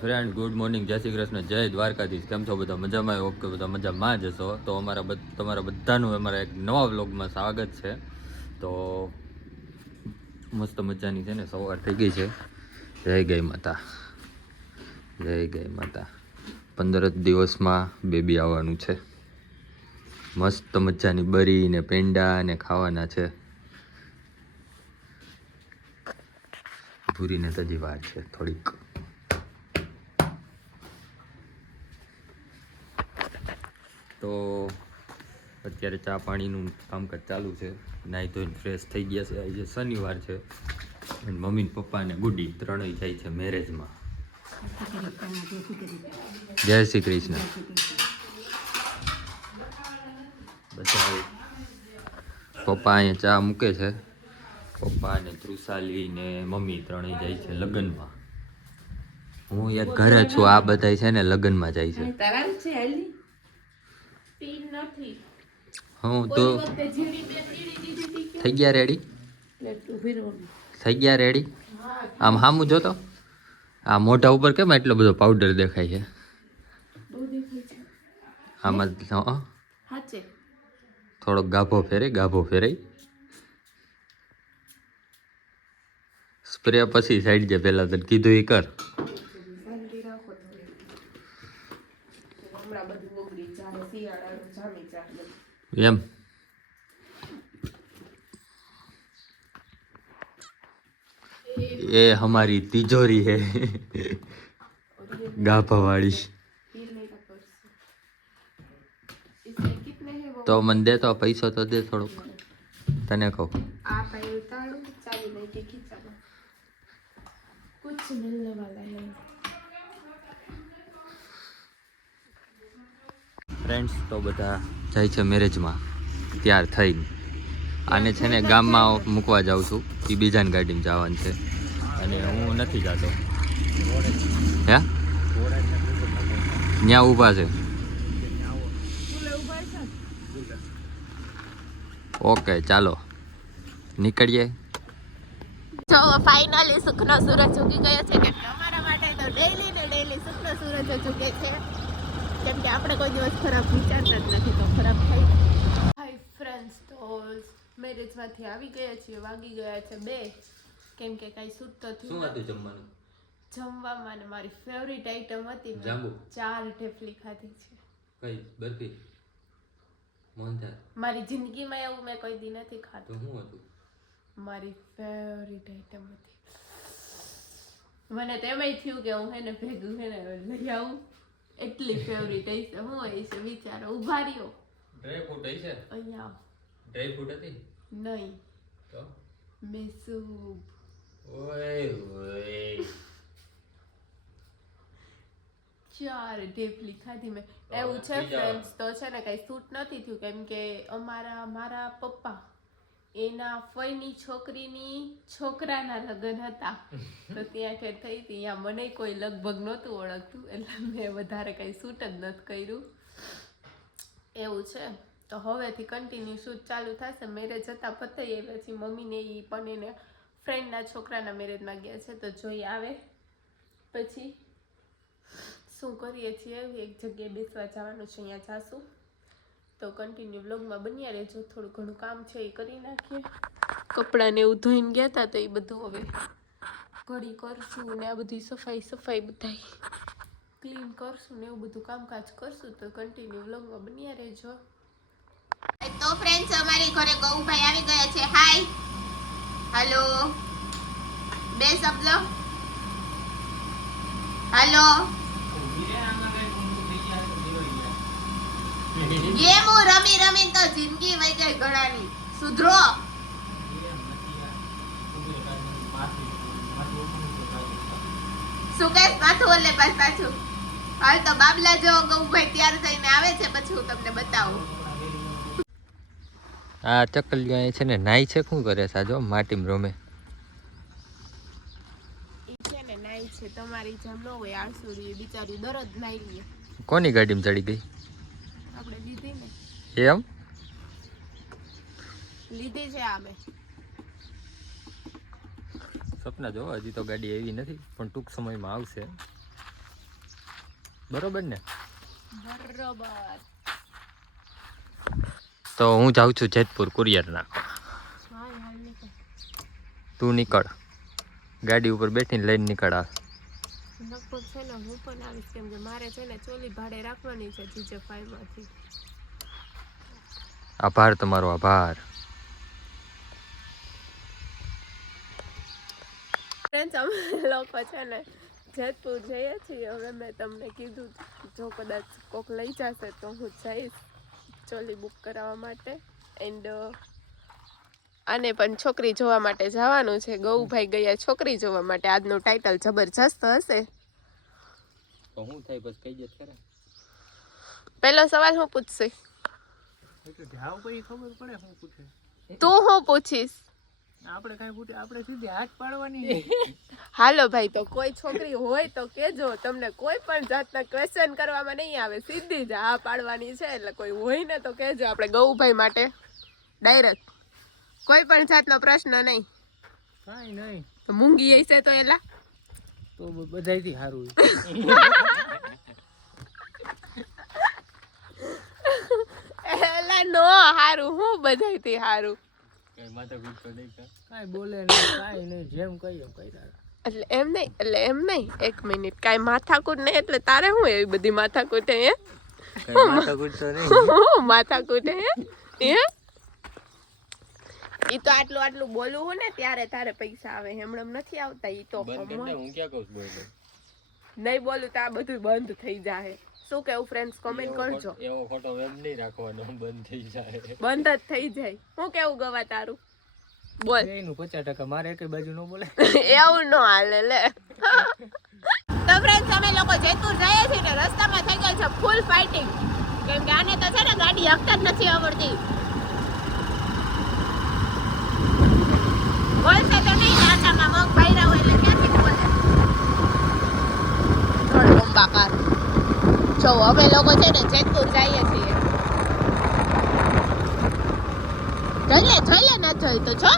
Friend good morning, જય શ્રી કૃષ્ણ, જય દ્વારકાધીશ. કેમ છો બધા? મજામાં? ઓકે, બધા મજામાં જ હશો. તો તમારા બધાનું અમારા એક નવા વ્લોગમાં સ્વાગત છે. તો મસ્ત મજાની છે ને સવાર થઈ ગઈ છે. જય ગઈ માતા, જય ગઈ માતા. 15 દિવસમાં બેબી આવવાનું છે. મસ્ત મજાની બરી ને પેંડા ને ખાવાના છે. પૂરીને તજી વાર છે થોડીક. તો અત્યારે ચા પાણીનું કામકાજ ચાલુ છે. નાહી ધોઈને ફ્રેશ થઈ ગયા છે. આજે શનિવાર છે અને મમ્મી ને પપ્પા ને ગુડી ત્રણેય જાય છે મેરેજમાં. જય શ્રી કૃષ્ણ. બધા પપ્પા અહીંયા ચા મૂકે છે. પપ્પા ને ત્રુસાલી ને મમ્મી ત્રણેય જાય છે લગ્નમાં. હું એક ઘરે છું, આ બધા છે ને લગ્નમાં જાય છે. હું તો થઈ ગયા રેડી, થઈ ગયા રેડી. આમ હામું જોતો, આ મોઢા ઉપર કેમ એટલો બધો પાવડર દેખાય છે? આમાં થોડોક ગાભો ફેરાઈ સ્પ્રે પછી સાઈડ જે પેલા તને કીધું એ કર. એમ એ हमारी तिजोरी है गाभा वाली. तो मन दे तो पैसा तो दे થોડુંક, તને કહું. ફ્રેન્ડ્સ તો બધા જાય છે મેરેજમાં તૈયાર થઈને. આને છે ને ગામમાં મૂકવા જાઉં છું, એ બીજાની ગાડીમાં જવાનું છે અને હું નથી જતો. હે ત્યાં ઊભા છે. ઓકે ચાલો નીકળીએ. તો ફાઇનલી સુખનો સૂરજ ઉગી ગયો છે. કેમ કે અમારા માટે તો ડેઈલી ને ડેઈલી સુખનો સૂરજ જ ઉગે છે. કેમ કે આપણે કોઈ દિવસ ખરાબ વિચારતા જ નથી તો ખરાબ થાય. હાય ફ્રેન્ડ્સ, તો મેરેજમાંથી આવી ગયા છીએ, વાગી ગયા છે 2. કેમ કે કાંઈ સૂટ તો થયું. શું હતું જમવાનું? જમવામાં ને મારી ફેવરિટ આઈટમ હતી, જાંબુ 4 ઢેફલી ખાધી છે. કઈ બરફી? મોહનથાળ? મારી જિંદગીમાં એવું મેં કોઈ દી નથી ખાધું. તો શું હતું? મારી ફેવરિટ આઈટમ હતી. મને તો એમાંય થયું કે હું એને ભેગું છે ને લઈ આવું. એટલી ફેવરિટ હશે. હું હશે વિચારો. ઉભા રહ્યો. ડ્રાય ફ્રૂટ હશે? અહીંયા આવ. ડ્રાય ફ્રૂટ હતી? નહીં તો મેસૂબ. ઓય ઓય 4 ઢેફલી ખાધી મેં. એવું છે ફ્રેન્ડ્સ, તો છે ને કઈ સૂટ નથી થયું. કેમ કે મારા પપ્પા એના ફઈની છોકરીની છોકરાના લગ્ન હતા તો ત્યાં કે થઈ હતી. ત્યાં મને કોઈ લગભગ નહોતું ઓળખતું એટલે મેં વધારે કઈ શૂટ જ નથી કર્યું. એવું છે. તો હવેથી કન્ટિન્યુ શૂટ ચાલુ થશે. મેરેજ હતા પતાઈ પછી મમ્મીને એ પણ એને ફ્રેન્ડના છોકરાના મેરેજમાં ગયા છે. તો જોઈ આવે પછી શું કરીએ છીએ. એક જગ્યાએ બેસવા જવાનું છે, અહીંયા જાશું. તો કન્ટિન્યુ વ્લોગમાં બન્યા રહેજો. થોડું ઘણું કામ છે એ કરી નાખીએ. કપડાને એવું ધોઈને ગયા હતા તો એ બધું હવે ઘડી કરશું ને આ બધી સફાઈ બધાય ક્લીન કરશું ને એવું બધું કામકાજ કરશું. તો કન્ટિન્યુ વ્લોગમાં બન્યા રહેજો. તો ફ્રેન્ડ્સ, અમારી ઘરે ગૌભાઈ આવી ગયા છે. હાય, હેલો, 2 શબ્દ હેલો. ગેમ રમી તો જિંદગી વહી ગઈ ઘણાની. સુધરો. શું કહેશ? માથું ઓલે પાછું. હાલ તો બાબલા જો ગૌભાઈ તૈયાર થઈને આવે છે, પછી હું તમને બતાવું. આ ચકલિયા છે ને નાઈ છે. શું કરે છે? જો માટીમાં રમે. ઈ છે ને નાઈ છે. તમારી જેમ ન હોય આળસુડી બિચારી દરરોજ નાઈ લે. કોની ગાડીમાં ચડી ગઈ? આપણે લીધી ને. એમ લીધી છે આમે. સપના જો હજી તો ગાડી એવી નથી પણ ટૂંક સમયમાં આવશે. બરોબર ને? બરોબર. તો હું જાઉં છું જેતપુર કુરિયર નાખવા. હાલ હાલ નીકળ. તું નીકળ, ગાડી ઉપર બેઠીને લઈને નીકળ. લગભગ છે ને હું પણ આવીશ, કેમ કે મારે છે ને ચોલી ભાડે રાખવાની છે GJ5 માંથી. આભાર તમારો, આભાર. ફ્રેન્ડ્સ, અમે લોકો છે ને જેતપુર જઈએ છીએ. હવે મેં તમને કીધું જો કદાચ કોક લઈ જશે તો હું જઈશ ચોલી બુક કરાવવા માટે. એન્ડ આને પણ છોકરી જોવા માટે જવાનું છે. ગૌભાઈ ગયા છોકરી જોવા માટે. આજનું ટાઇટલ જબરજસ્ત હશે. તો હું થાય બસ કઈ જત કરે. પહેલો સવાલ હું પૂછશે? જાવ પછી ખબર પડે શું પૂછે. તું હું પૂછીશ? આપણે કઈ પૂછે, આપણે સીધી હાથ પાડવાની. હાલો ભાઈ, તો કોઈ છોકરી હોય તો કેજો. તમને કોઈ પણ જાતના ક્વેશ્ચન કરવામાં નહીં આવે, સીધી જ હા પાડવાની છે. એટલે કોઈ હોય ને તો કેજો. આપણે ગૌભાઈ માટે ડાયરેક્ટ કોઈ પણ જાતનો પ્રશ્ન નહીં. કાઈ નહીં તો મૂંગી હશે તો એલા તો બધાયથી સારું. એલા નો હારું, હું બધાયથી હારું. કાઈ બોલે નહીં, કાઈ નહીં, જેમ કહીએ એમ કહી રહ્યા. એટલે એમ નહીં, એક મિનિટ. કાંઈ માથાકૂટ નહીં એટલે તારે હું એવી બધી માથાકૂટ હે? માથાકૂટ હે? ઈ તો આટલું બોલું હું ને ત્યારે તારે પૈસા આવે. હમણાં નથી આવતા. ઈ તો હું ક્યાં કહું નહીં બોલું તો આ બધું બંધ થઈ જાય. શું કેવું ફ્રેન્ડ્સ, કોમેન્ટ કરજો. એવો ખોટો વેબ નહીં રાખવાનો, બંધ થઈ જાય. બંધ જ થઈ જાય. હું કેવું ગવા તારું? બોલ. એનું 50% મારે એક બાજુ ન બોલે. એવું ન હાલે લે. તો ફ્રેન્ડ્સ, અમે લોકો જેતપુર જઈએ છીએ ને રસ્તામાં થઈ ગઈ છે ફૂલ ફાઇટિંગ. કેમ કે આને તો છે ને ગાડી હકતા જ નથી આવડતી. બોલશે તો નહીં, આટામાં મગ ભર્યા હોય એટલે ક્યાંથી બોલે? થોડો બંબાકાર. જો અમે લોકો છે ને જેતપુર જઈએ છીએ. જોઈએ ના જોઈ તો જો.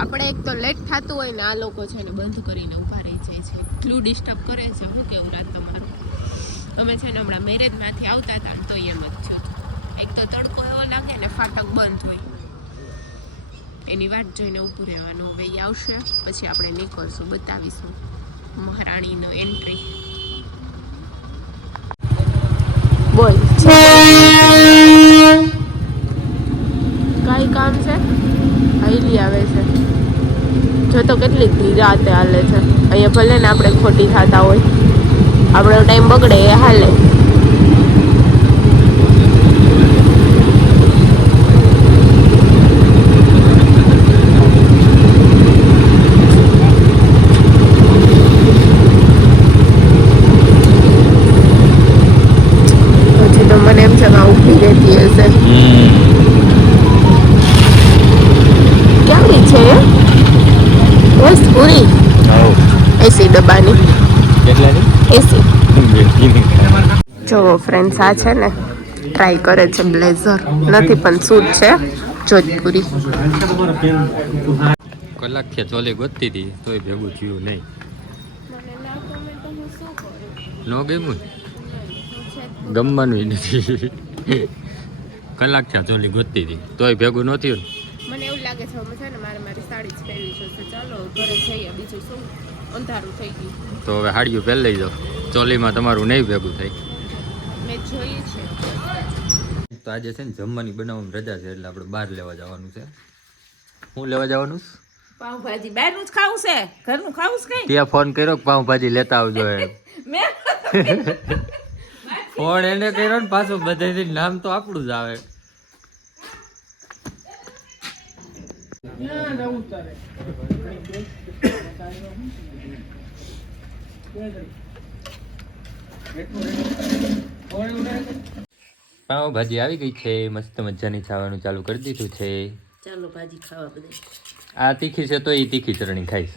આપણે એક તો લેટ થતું હોય ને આ લોકો છે ને બંધ કરીને ઊભા રહી જાય છે. એટલું ડિસ્ટર્બ કરે છે. શું કેવું રાત તમારું? અમે છે ને હમણાં મેરેજમાંથી આવતા હતા તો એમ જ છે. એક તો તડકો એવો લાગે ને ફાટક બંધ હોય. એની વાટ જોઈને ઊભું રહેવાનું. હવે એ આવશે પછી આપણે નીકળશું, બતાવીશું મહારાણીનો એન્ટ્રી. બોલ કાંઈ કામ છે? હાઈલી આવે છે. જો તો કેટલી ધીરાતે હાલે છે. અહીંયા ભલે ને આપણે ખોટી ખાતા હોય, આપણો ટાઈમ બગડે એ હાલે. પછી તો મને એમ છે કે ઊભી રહેતી હશે. ક્યાંની છે બસ પૂરી? એસી ડબ્બાની. એસી. જો ફ્રેન્ડ્સ, આ છે ને ટ્રાય કરે છે બ્લેઝર. નથી પણ સૂટ છે જોધપુરી. કલાક થી ચોલી ગોતતી હતી તોય ભેગું થયું નહીં. નો ગમ્યું, ગમવાનું નથી. કલાક થી ચોલી ગોતતી હતી તોય ભેગું ન થયું. મને એવું લાગે છે હવે છે ને મારી સાડી જ પહેરવી છે. તો ચાલો ઘરે જઈએ. બીજું શું, અંધારું થઈ ગયું. તો હવે હાડીઓ પહેરી લઈ જાઓ. ચોલીમાં તમારું નહીં ભેગું થાય. મેં જોઈ છે. તો આજે છે ને જમવાની બનાવવાની રજા છે એટલે આપણે બહાર લેવા જવાનું છે. હું લેવા જવાનું? પાવભાજી. બહારનું જ ખાવું છે, ઘરનું ખાવું છે કઈ? ત્યાં ફોન કર્યો કે પાવભાજી લેતા આવજો એમ. ફોન એને કર્યો ને પાછું બધાથી નામ તો આપણું જ આવે. પાવભાજી આવી ગઈ છે. મસ્ત મજાની ખાવાનું ચાલુ કરી દીધું છે. ચાલો ભાજી ખાવા બધા. આ તીખી છે તો એ તીખી ચટણી ખાઈશ.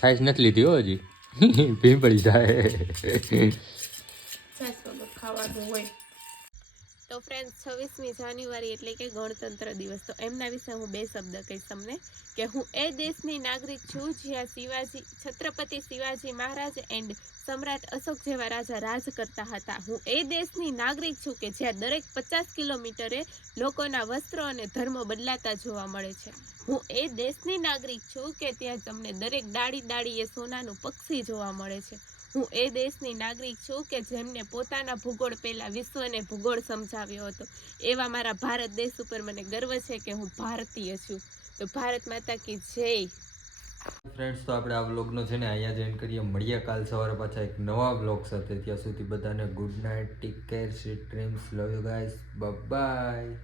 સાઈઝ નથી લીધી હો હજી પીંપળી જાય છાશ વગર ખાવાનું હોય. તો ફ્રેન્ડ્સ 26મી જાન્યુઆરી એટલે કે ગણતંત્ર દિવસ, તો એમના વિશે હું 2 શબ્દ કહીશ તમને કે હું એ દેશની નાગરિક છું જ્યાં છત્રપતિ શિવાજી મહારાજ એન્ડ સમ્રાટ અશોક જેવા રાજા રાજ કરતા હતા. હું એ દેશની નાગરિક છું કે જ્યાં દરેક 50 કિલોમીટરે લોકોના વસ્ત્રો અને ધર્મો બદલાતા જોવા મળે છે. હું એ દેશની નાગરિક છું કે ત્યાં તમને દરેક ડાળીએ સોનાનું પક્ષી જોવા મળે છે. હું એ દેશની નાગરિક છું કે જેમને પોતાના ભૂગોળ પહેલા વિશ્વને ભૂગોળ સમજાવ્યો હતો. એવા મારા ભારત દેશ ઉપર મને ગર્વ છે કે હું ભારતીય છું. તો ભારત માતા કી જય. ફ્રેન્ડ્સ, તો આપણે આ વ્લોગનો છે ને અહીંયા જ એન્ડ કરીએ. મળીએ કાલ સવારે પાછા એક નવા વ્લોગ સાથે. ત્યાં સુધી બધાને good night, take care, sweet dreams, love you guys, bye bye.